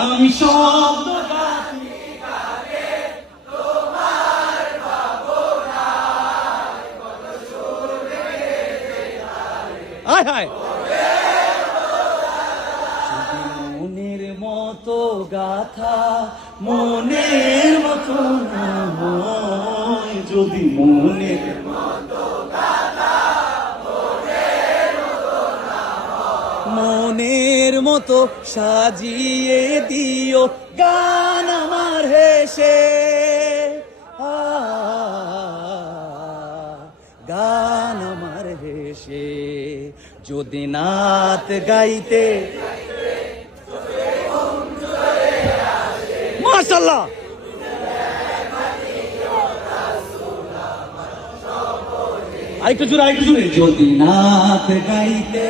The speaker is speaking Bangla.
আমি শব্দ হায় হায় মনের মতো গাথা মনের মতো না হয়, যদি মনের মনের মতো সাজিয়ে দিও গান আমার হেসে, গান আমার হেসে, যদি নাত গাইতে মাশাআল্লাহ আরেকটু জোরে যদি নাত গাইতে